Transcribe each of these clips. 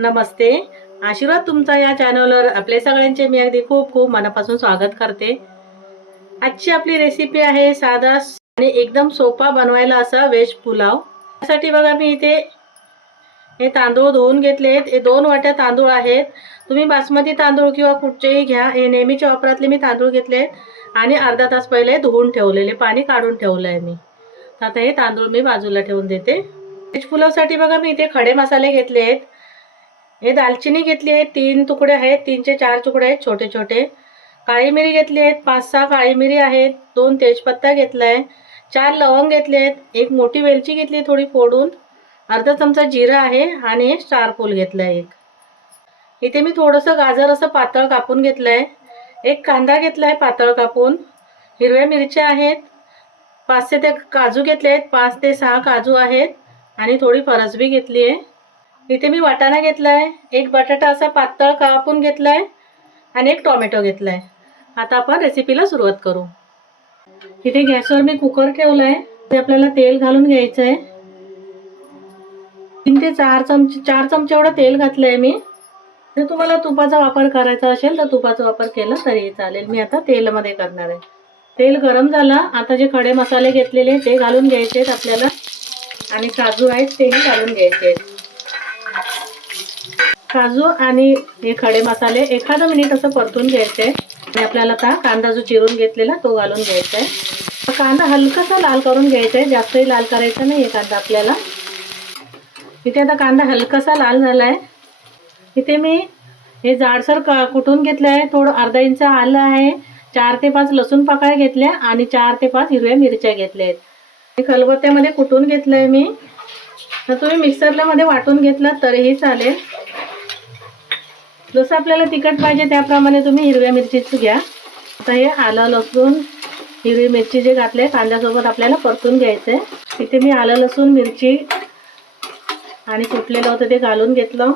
नमस्ते. आशीर्वाद तुमचा या चॅनलवर आपले सगळ्यांचे मी अगदी खूप खूप मनापासून स्वागत करते. आजची आपली रेसिपी आहे साधा आणि एकदम सोपा बनवायला असा व्हेज पुलाव. त्यासाठी बघा मी इथे हे तांदूळ धुवून घेतले आहेत हे दोन वाट्या तांदूळ आहेत. तुम्ही बासमती तांदूळ किंवा कुठचेही घ्या. हे नेहमीच्या वापरातले मी तांदूळ घेतले आहेत आणि अर्धा तास पहिले धुवून ठेवलेले. पाणी काढून ठेवलं आहे मी आता हे तांदूळ मी बाजूला ठेवून देते. व्हेज पुलावसाठी बघा मी इथे खडे मसाले घेतले आहेत हे दालचिनी घेतली आहे तीन तुकडे आहेत तीनचे चार तुकडे आहेत छोटे छोटे. काळी मिरी घेतली आहेत पाच सहा काळी मिरी आहेत दोन तेजपत्ता घेतला आहे चार लवंग घेतले आहेत एक मोठी वेलची घेतली आहे थोडी फोडून अर्धा चमचा जिरं आहे आणि स्टार फूल घेतला आहे एक. इथे मी थोडंसं गाजर असं पातळ कापून घेतलं आहे एक कांदा घेतला आहे पातळ कापून. हिरव्या मिरच्या आहेत. पाचशे ते काजू घेतले आहेत पाच ते सहा काजू आहेत आणि थोडी फरसबी घेतली आहे. इथे मी वाटाणा घेतला आहे एक बटाटा असा पातळ कापून घेतला आहे आणि एक टॉमॅटो घेतला आहे आता आपण रेसिपीला सुरुवात करू. इथे गॅसवर मी कुकर ठेवला आहे ते आपल्याला तेल घालून घ्यायचं आहे तीन ते चार चमचे चार चमचे एवढं तेल घातलं आहे मी. जर तुम्हाला तुपाचा वापर करायचा असेल तर तुपाचा वापर केला तरीही चालेल. मी आता तेलमध्ये करणार आहे. तेल गरम झाला आता जे खडे मसाले घेतलेले ते घालून घ्यायचे आहेत आपल्याला. आणि काजू आहेत तेही घालून घ्यायचे आहेत. काजू आणि हे खडे मसाले एखादं मिनिट असं परतून घ्यायचे. आणि आपल्याला आता कांदा जो चिरून घेतलेला तो घालून घ्यायचा आहे. कांदा हलकासा लाल करून घ्यायचा आहे. जास्तही लाल करायचा नाही आहे कांदा आपल्याला. इथे आता कांदा हलकासा लाल झाला आहे इथे मी हे जाडसर का कुटून घेतलं आहे थोडं अर्धा इंच आलं आहे. चार ते पाच लसूण पाकळ्या घेतल्या आणि चार ते पाच हिरव्या मिरच्या घेतल्या आहेत. हे खलबत्त्यामध्ये कुटून घेतलं आहे मी. तर तुम्ही मिक्सरला मध्ये वाटून घेतलं तरीही चालेल. जसं आपल्याला तिखट पाहिजे त्याप्रमाणे तुम्ही हिरव्या मिरचीच घ्या. आता हे आलं लसूण हिरवी मिरची जे घातले कांद्यासोबत आपल्याला परतून घ्यायचं आहे इथे मी आलं लसूण मिरची आणि कुटलेलं होतं ते घालून घेतलं.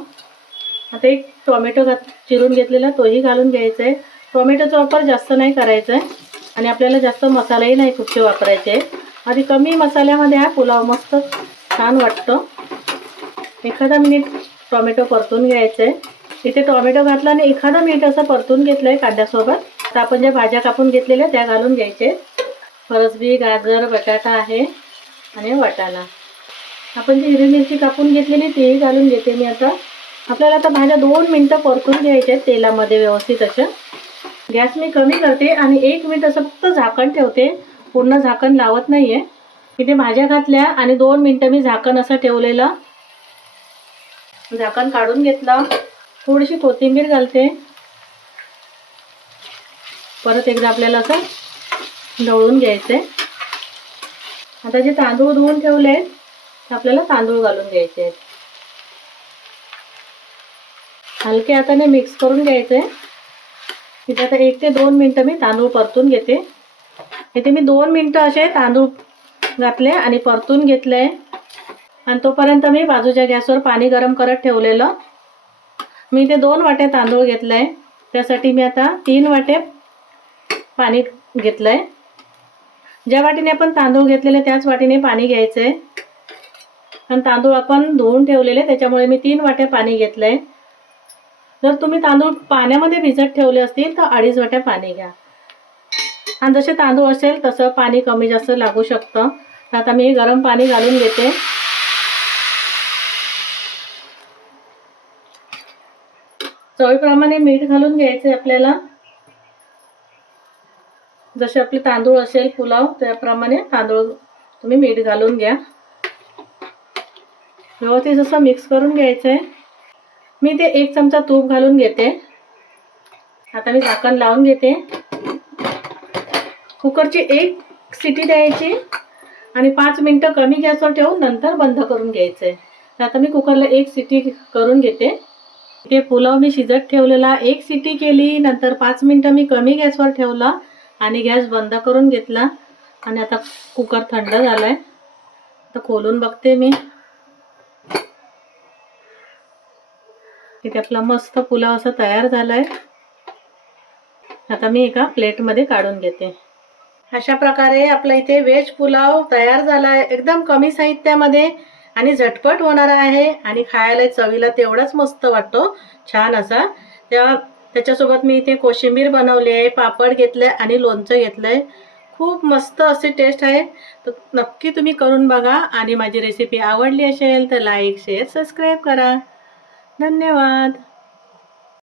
आता एक टोमॅटो घात चिरून घेतलेला तोही घालून घ्यायचा आहे टोमॅटोचा वापर जास्त नाही करायचा आहे आणि आपल्याला जास्त मसालाही नाही कुठचे वापरायचे. आधी कमी मसाल्यामध्ये हा पुलाव मस्त छान वाटतो. एखादा मिनिट टोमॅटो परतून घ्यायचं आहे इथे टोमॅटो घातला आणि एखादा मिनिट असं परतून घेतलं आहे कांद्यासोबत. तर आपण ज्या भाज्या कापून घेतलेल्या त्या घालून घ्यायचे. फरसबी गाजर बटाटा आहे आणि वाटाणा. आपण जी हिरवी मिरची कापून घेतलेली तीही घालून घेते मी आता. आपल्याला आता भाज्या दोन मिनटं परतून घ्यायच्या आहेत तेलामध्ये व्यवस्थित अशा. गॅस मी कमी करते आणि एक मिनिट असं फक्त झाकण ठेवते. पूर्ण झाकण लावत नाही आहे इथे भाज्या घातल्या आणि दोन मिनटं मी झाकण असं ठेवलेलं. झाकण काढून घेतलं. थोडीशी कोथिंबीर घालते. परत एकदा आपल्याला असं ढवळून घ्यायचं आता जे तांदूळ धुवून ठेवले आहेत ते आपल्याला तांदूळ घालून घ्यायचे आहेत. हलके हाताने मिक्स करून घ्यायचे तिथे आता एक ते दोन मिनटं मी तांदूळ परतून घेते. इथे मी दोन मिनटं असे तांदूळ घातले आणि परतून घेतले. आणि तोपर्यंत मी बाजूच्या गॅसवर पाणी गरम करत ठेवलेलं. मी इथे दोन वाटे तांदूळ घेतलं आहे त्यासाठी मी आता तीन वाटे पाणी घेतलं आहे ज्या वाटीने आपण तांदूळ घेतलेले त्याच वाटीने पाणी घ्यायचं आहे आणि तांदूळ आपण धुवून ठेवलेले त्याच्यामुळे मी तीन वाट्या पाणी घेतलं आहे जर तुम्ही तांदूळ पाण्यामध्ये भिजत ठेवले असतील तर अडीच वाट्या पाणी घ्या. आणि जसे तांदूळ असेल तसं पाणी कमी जास्त लागू शकतं. तर आता मी गरम पाणी घालून घेते. चवीप्रमाणे मीठ घालून घ्यायचे आपल्याला. जसे आपले तांदूळ असेल पुलाव त्याप्रमाणे तांदूळ तुम्ही मीठ घालून घ्या. व्यवस्थित असं मिक्स करून घ्यायचं आहे मी ते एक चमचा तूप घालून घेते. आता मी झाकण लावून घेते. कुकरची एक सिटी द्यायची आणि पाच मिनटं कमी गॅसवर ठेवून नंतर बंद करून घ्यायचं आहे आता मी कुकरला एक सिटी करून घेते. ते पुलाव मी शिजत ठेवलेला एक सिटी केली नंतर पाच मिनटं मी कमी गॅसवर ठेवला आणि गॅस बंद करून घेतला. आणि आता कुकर थंड झाला आहे तर खोलून बघते मी. इथे आपला मस्त पुलाव असा तयार झाला आहे आता मी एका प्लेटमध्ये काढून घेते. अशा प्रकारे आपला इथे व्हेज पुलाव तयार झाला आहे एकदम कमी साहित्यामध्ये. आणि झटपट होणारा आहे. आणि खायला चवीला तेवढाच मस्त वाटतो. छान असा. त्या त्याच्यासोबत मी इथे कोशिंबीर बनवली आहे पापड घेतले आणि लोणचं घेतलं आहे. खूप मस्त अशी टेस्ट आहे. तर नक्की तुम्ही करून बघा. आणि माझी रेसिपी आवडली असेल तर लाईक शेअर सबस्क्राईब करा. धन्यवाद.